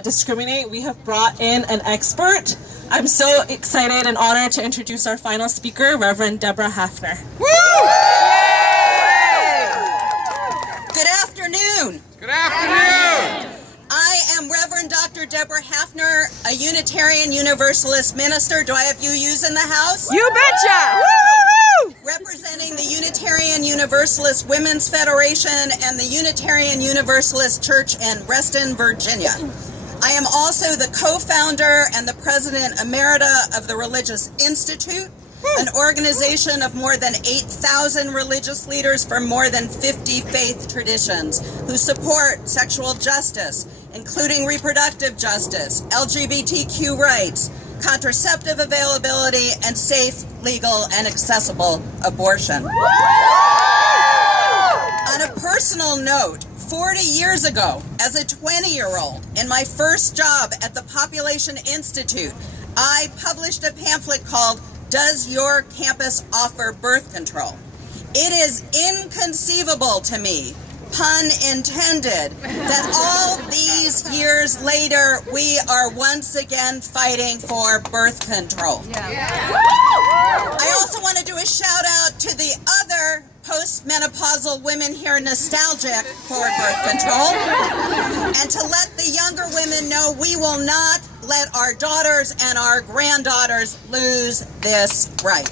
discriminate, we have brought in an expert. I'm so excited and honored to introduce our final speaker, Reverend Debra Haffner. Woo! Good afternoon. Good afternoon. I am Reverend Dr. Debra Haffner, a Unitarian Universalist minister. Do I have UUs in the house? You betcha! Woo! Representing the Unitarian Universalist Women's Federation and the Unitarian Universalist Church in Reston, Virginia. I am also the co-founder and the president emerita of the Religious Institute, an organization of more than 8,000 religious leaders from more than 50 faith traditions who support sexual justice, including reproductive justice, LGBTQ rights, contraceptive availability, and safe, legal, and accessible abortion. On a personal note, 40 years ago, as a 20-year-old, in my first job at the Population Institute, I published a pamphlet called "Does Your Campus Offer Birth Control?" It is inconceivable to me, pun intended, that all these years later we are once again fighting for birth control. I also want to do a shout out to the other postmenopausal women here nostalgic for birth control, and to let the younger women know we will not let our daughters and our granddaughters lose this right.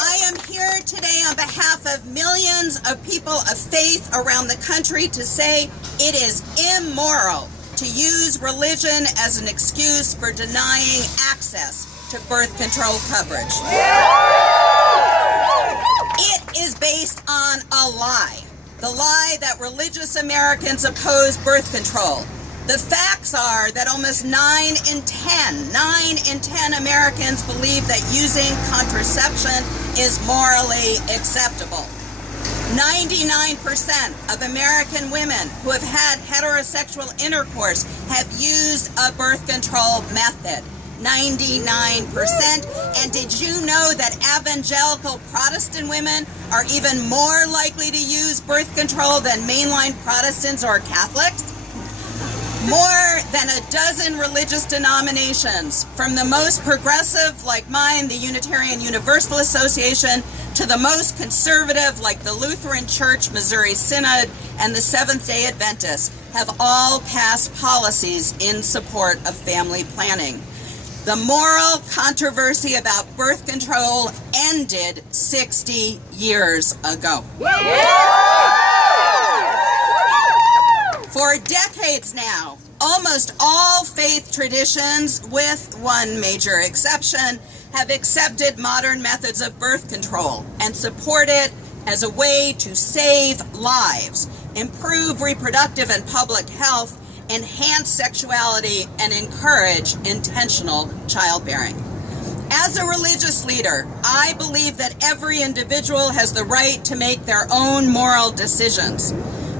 I am here today on behalf of millions of people of faith around the country to say it is immoral to use religion as an excuse for denying access to birth control coverage. It is based on a lie. The lie that religious Americans oppose birth control. The facts are that almost 9 in 10 Americans believe that using contraception is morally acceptable. 99% of American women who have had heterosexual intercourse have used a birth control method. 99%. And did you know that evangelical Protestant women are even more likely to use birth control than mainline Protestants or Catholics? More than a dozen religious denominations, from the most progressive, like mine, the Unitarian Universalist Association, to the most conservative, like the Lutheran Church, Missouri Synod, and the Seventh-day Adventists, have all passed policies in support of family planning. The moral controversy about birth control ended 60 years ago. For decades now, almost all faith traditions, with one major exception, have accepted modern methods of birth control and support it as a way to save lives, improve reproductive and public health, enhance sexuality, and encourage intentional childbearing. As a religious leader, I believe that every individual has the right to make their own moral decisions.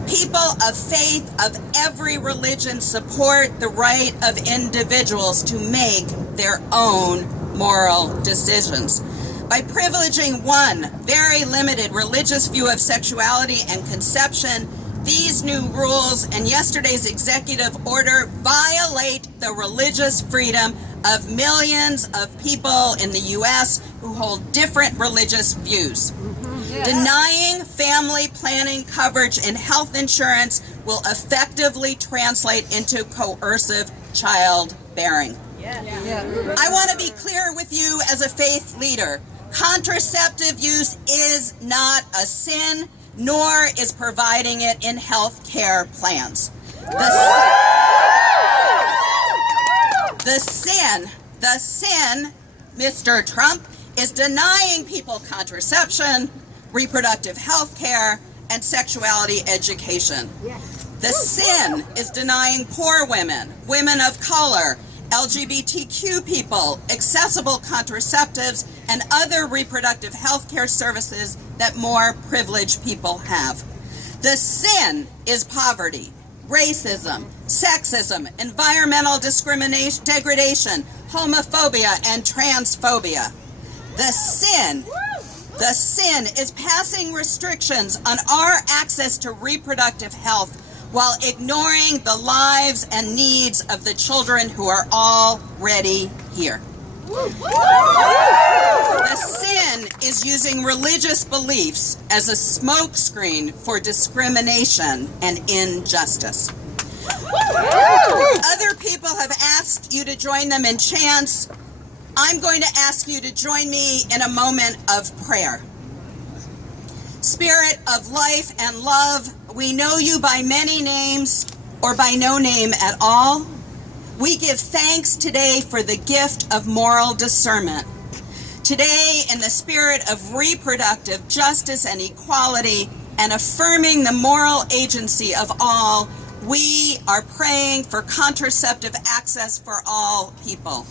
People of faith of every religion support the right of individuals to make their own moral decisions. By privileging one very limited religious view of sexuality and conception, these new rules and yesterday's executive order violate the religious freedom of millions of people in the U.S. who hold different religious views. Denying family planning coverage in health insurance will effectively translate into coercive childbearing. I want to be clear with you as a faith leader. Contraceptive use is not a sin, nor is providing it in health care plans. The sin, Mr. Trump, is denying people contraception, reproductive health care, and sexuality education. The sin is denying poor women, women of color, LGBTQ people, accessible contraceptives, and other reproductive health care services that more privileged people have. The sin is poverty, racism, sexism, environmental discrimination, degradation, homophobia, and transphobia. The sin is passing restrictions on our access to reproductive health while ignoring the lives and needs of the children who are already here. The sin is using religious beliefs as a smokescreen for discrimination and injustice. Other people have asked you to join them in chants. I'm going to ask you to join me in a moment of prayer. Spirit of life and love, we know you by many names or by no name at all. We give thanks today for the gift of moral discernment. Today, in the spirit of reproductive justice and equality and affirming the moral agency of all, we are praying for contraceptive access for all people.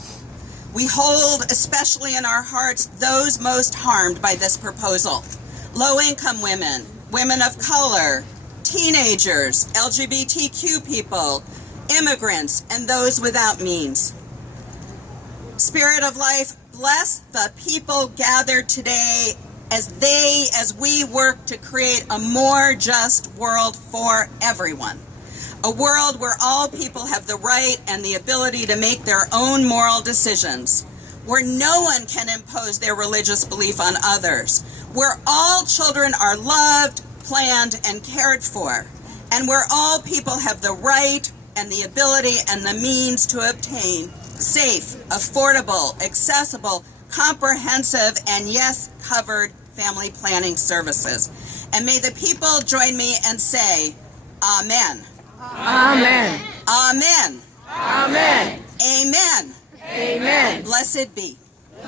We hold, especially in our hearts, those most harmed by this proposal: low-income women, women of color, teenagers, LGBTQ people, immigrants, and those without means. Spirit of life, bless the people gathered today as we work to create a more just world for everyone. A world where all people have the right and the ability to make their own moral decisions, where no one can impose their religious belief on others, where all children are loved, planned, and cared for, and where all people have the right and the ability and the means to obtain safe, affordable, accessible, comprehensive, and yes, covered family planning services. And may the people join me and say, Amen. Amen. Amen. Amen. Amen. Amen. Blessed be.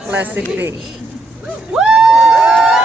Blessed be. Woo!